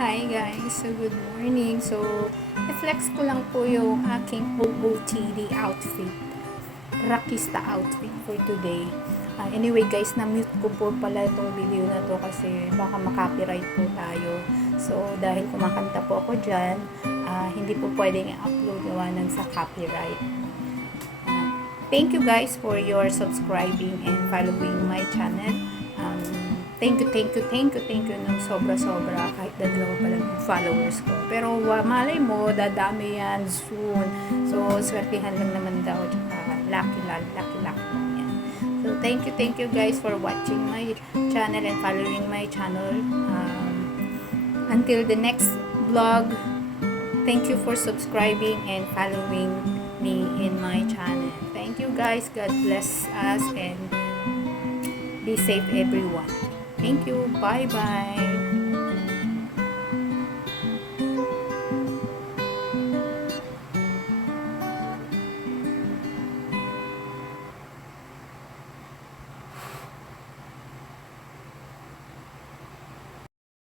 Hi guys, so good morning. So, i-flex ko lang po yung aking OOTD outfit, rockista outfit for today. Anyway guys, na-mute ko po pala itong video na to kasi baka makopyright po tayo. So, dahil kumakanta po ako dyan, hindi po pwedeng i-upload gawa ng sa copyright. Thank you guys for your subscribing and following my channel. Thank you ng sobra-sobra kahit dalawa pa lang yung followers ko. Pero malay mo, dadami yan soon. So, swertihan lang naman daw. Tsaka lucky lang yan. So, thank you guys for watching my channel and following my channel. Until the next vlog, thank you for subscribing and following me in my channel. Thank you guys. God bless us and be safe everyone. Thank you. Bye-bye.